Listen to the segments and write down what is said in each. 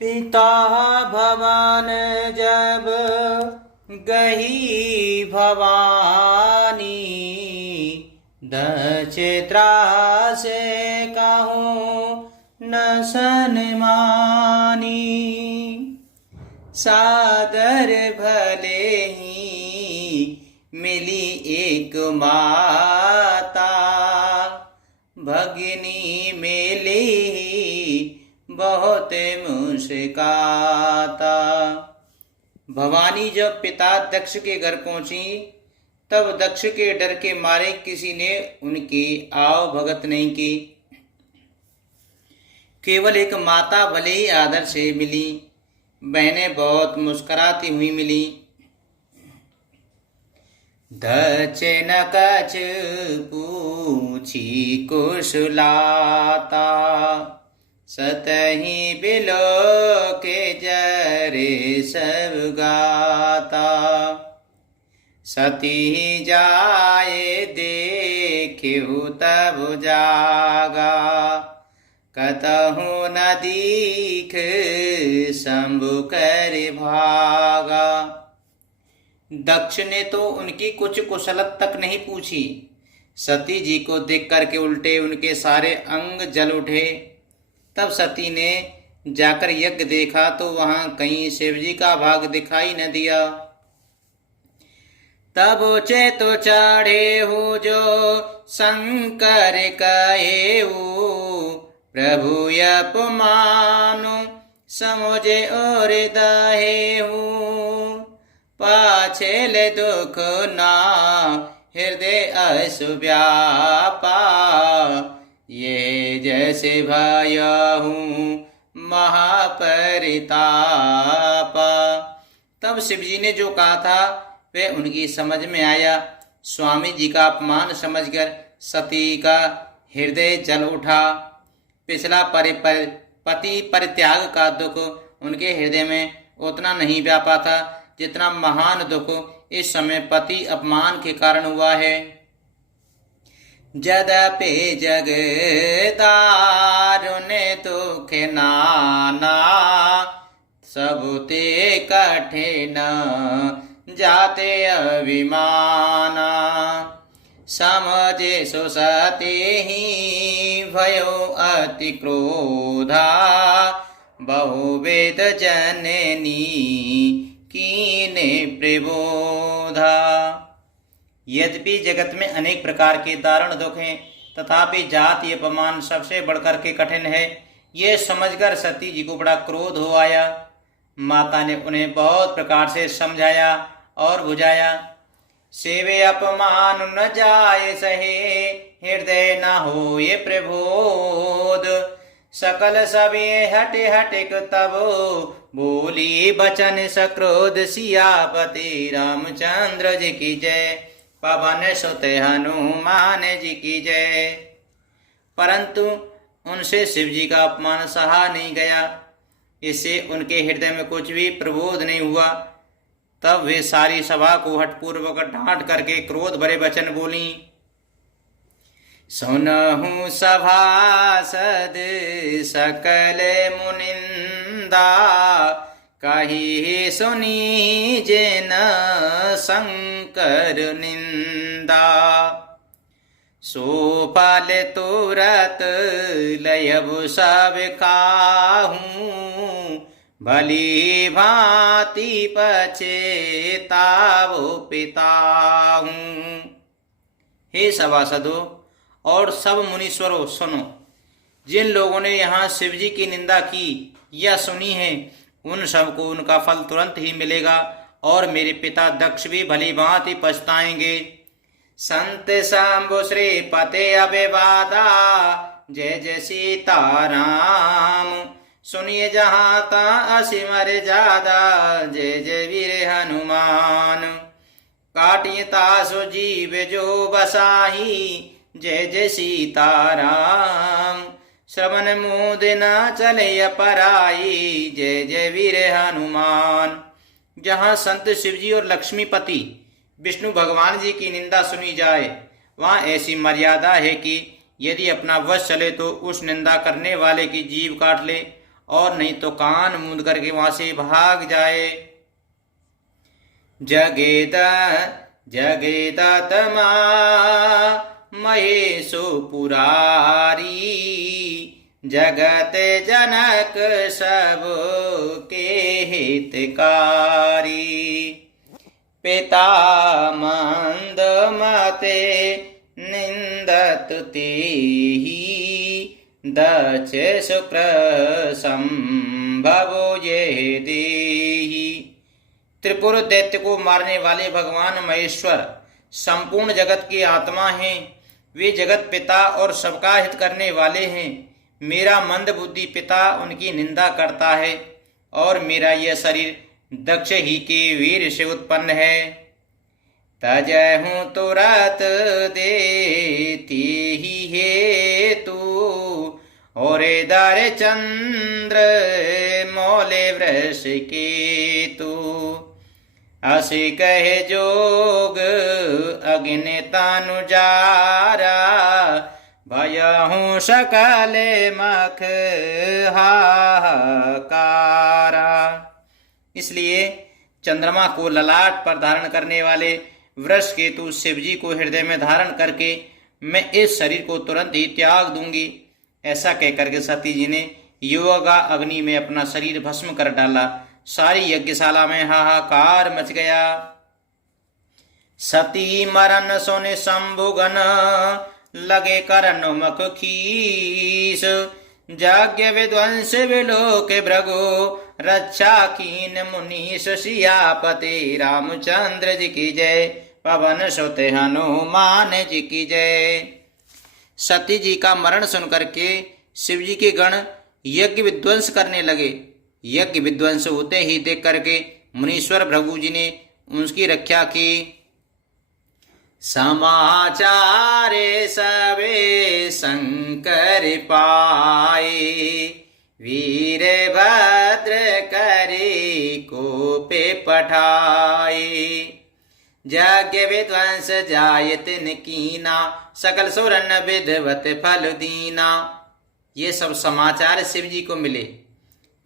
पिता भवन जब गही भवानी, दचित्रा से कहूँ न सनमानी। सादर भले ही मिली एक माता, भगिनी मिली बहुत मुस्काता। भवानी जब पिता दक्ष के घर पहुंची, तब दक्ष के डर के मारे किसी ने उनकी आव भगत नहीं की। केवल एक माता भले ही आदर से मिली, बहनें बहुत मुस्कुराती हुई मिली। दक्ष न कछ पूछी कुशलाता, सतही बिलो के जरे सब गाता। सती जाए देखियो तब जागा, कतहु न दीख शंभु कर भागा। दक्ष ने तो उनकी कुछ कुशलत तक नहीं पूछी। सती जी को देख करके उल्टे उनके सारे अंग जल उठे। तब सती ने जाकर यज्ञ देखा तो वहां कहीं शिवजी का भाग दिखाई न दिया। तब ऊंचे तो चढ़े हो जो शंकर कहेऊ, प्रभु अपमानु समझे और दहेऊ। पाछे दुख ना हृदय असुव्यापा, ये जैसे भयहूँ महापरितापा। तब शिवजी ने जो कहा था वह उनकी समझ में आया। स्वामी जी का अपमान समझकर सती का हृदय जल उठा। पिछला पति परित्याग का दुख उनके हृदय में उतना नहीं व्यापा था जितना महान दुख इस समय पति अपमान के कारण हुआ है। जदपि जग दारुण दुख नाना, सबते कठिन जाते अभिमाना। समझे सो सती ही भयो अति क्रोधा, बहुवेद जननी कीने प्रबोधा। यद्यपि जगत में अनेक प्रकार के दारुण दुख हैं, तथापि जाति अपमान सबसे बढ़कर के कठिन है। ये समझकर सती जी को बड़ा क्रोध हो आया। माता ने उन्हें बहुत प्रकार से समझाया और बुझाया। सेवे अपमान न जाए सहे, हृदय न हो ये प्रबोध। सकल सभी हटे हटिक तब बोली बचन सक्रोध। सियापति रामचंद्र जी की जय, पवन सुत हनुमान जी की जय। परंतु उनसे शिव जी का अपमान सहा नहीं गया। इससे उनके हृदय में कुछ भी प्रबोध नहीं हुआ। तब वे सारी सभा को हठपूर्वक डांट करके क्रोध भरे वचन बोली। सुनहु सभासद सकल मुनिंदा, कही सुनी जेन शंकर निंदा। सो पाल तुरत लयबु सब काहूँ, भली भांति पछेतावो पिताहूँ। हे सभासदों और सब मुनीश्वरों, सुनो। जिन लोगों ने यहाँ शिवजी की निंदा की या सुनी है, उन सबको उनका फल तुरंत ही मिलेगा और मेरे पिता दक्ष भी भली भांति पछताएंगे। संत शंभु श्री पते अभिवादा, जय जय सीताराम। सुनिए जहाँ ता असीम मर्यादा, जय जय वीर हनुमान। काटिए तासु जीव जो बसाही, जय जय सीताराम। श्रवण मुद न चले पराई, जय जय वीर हनुमान। जहाँ संत शिवजी और लक्ष्मीपति विष्णु भगवान जी की निंदा सुनी जाए, वहाँ ऐसी मर्यादा है कि यदि अपना वश चले तो उस निंदा करने वाले की जीभ काट ले और नहीं तो कान मूंद करके वहां से भाग जाए। जगेत जगेत तमा महेशु पुरारी, जगत जनक सब के हितकारी। पिता मंद मते निंदत तेहि, दक्ष शुक्र संभव ये देहि। त्रिपुर दैत्य को मारने वाले भगवान महेश्वर संपूर्ण जगत की आत्मा हैं। वे जगत पिता और सबका हित करने वाले हैं। मेरा मंद बुद्धि पिता उनकी निंदा करता है और मेरा यह शरीर दक्ष ही के वीर से उत्पन्न है। तजहूँ तुरत देती ही हेतु, और दर चंद्र मौले वृष केतु। असि कहे जोग अग्नि तनु जारा, भयहूँ सकल मख हाहाकारा। इसलिए चंद्रमा को ललाट पर धारण करने वाले वृष केतु शिव जी को हृदय में धारण करके मैं इस शरीर को तुरंत ही त्याग दूंगी। ऐसा कहकर के सती जी ने योगा अग्नि में अपना शरीर भस्म कर डाला। सारी यज्ञशाला में हाहाकार मच गया। सती मरण सुन शंभुगन, लगे करन मुख खीस। यज्ञ विध्वंस विलोक भृगु, रक्षा कीन मुनीश। सियापति रामचंद्र जी की जय, पवन सुत हनुमान जी की जय। सती जी का मरण सुन करके शिव जी के गण यज्ञ विध्वंस करने लगे। यज्ञ विध्वंस होते ही देख करके मुनीश्वर भृगु जी ने उसकी रक्षा की। समाचारे सबे शंकर पाए, वीर भद्र करे कोपे पठाए। यज्ञ विध्वंस जाय तिन कीना, सकल सुरन विधवत फल दीना। ये सब समाचार शिव जी को मिले।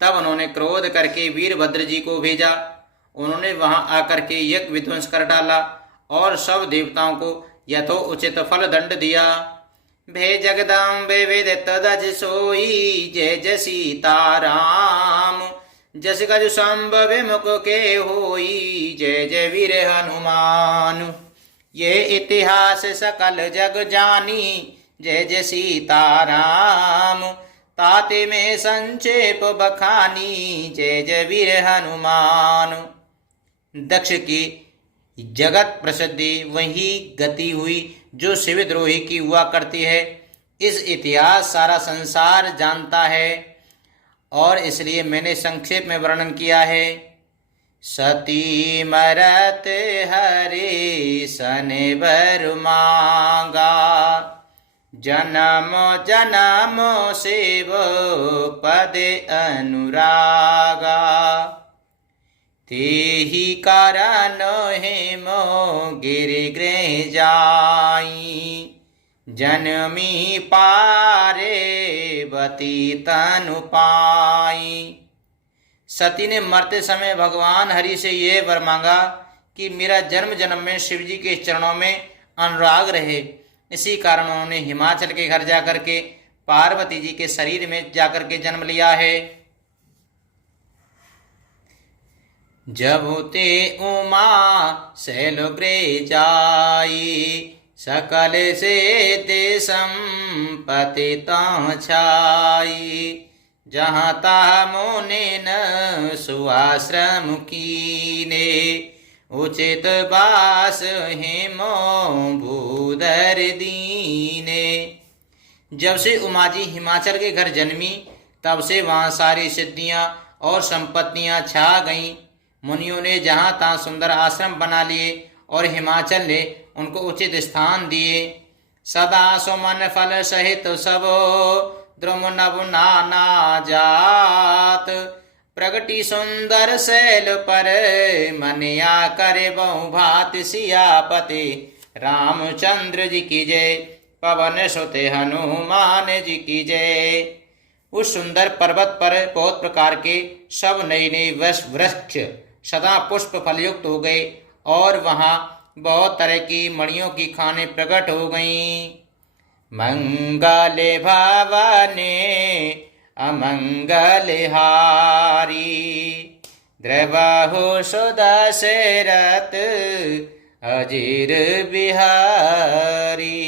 तब उन्होंने क्रोध करके वीरभद्र जी को भेजा। उन्होंने वहां आकर के यज्ञ विध्वंस कर डाला और सब देवताओं को यथोचित फल दंड दिया। भे जगदम्बे विदित दज सोई, जय जय सीताराम। जस गज संभव मुख के होई, जय जय वीर हनुमान। ये इतिहास सकल जग जानी, जय जय सीताराम। ताते में संक्षेप बखानी, जय जय वीर हनुमान। दक्ष की जगत प्रसिद्धि वही गति हुई जो शिवद्रोही की हुआ करती है। इस इतिहास सारा संसार जानता है और इसलिए मैंने संक्षेप में वर्णन किया है। सती मरत हरि सन बर मांगा, जन्म जन्म शिव पद अनुरागा। तेहि कारण हेम गिर गृह जाई, जनमी पारे बती तनु पाई। सती ने मरते समय भगवान हरि से ये वर मांगा कि मेरा जन्म जन्म में शिव जी के चरणों में अनुराग रहे। इसी कारण उन्होंने हिमाचल के घर जाकर के पार्वती जी के शरीर में जाकर के जन्म लिया है। जब ते उमा शैलगृह जाई, सकल से ते संपत्ति तां छाई। जहाँ ता मोने न सुआश्रम कीने, उचित बास हेमो भूधर दीने। जब से उमा जी हिमाचल के घर जन्मी तब से वहाँ सारी सिद्धियाँ और संपत्तियाँ छा गईं। मुनियों ने जहाँ तहाँ सुंदर आश्रम बना लिए और हिमाचल ने उनको उचित स्थान दिए। सदा सुमन फल सहित सबो, द्रुम नभ नाना जात। प्रगति सुंदर शैल पर, मनिया करे बहु भात। सियापति रामचंद्र जी की जय, पवन सुत हनुमान जी की जय। उस सुंदर पर्वत पर बहुत प्रकार के सब नए नए वृक्ष सदा पुष्प फलयुक्त हो गए और वहां बहुत तरह की मणियों की खानें प्रकट हो गईं। मंगले भावने अमंगल हारी द्रवहु सुदशरथ अजीर बिहारी।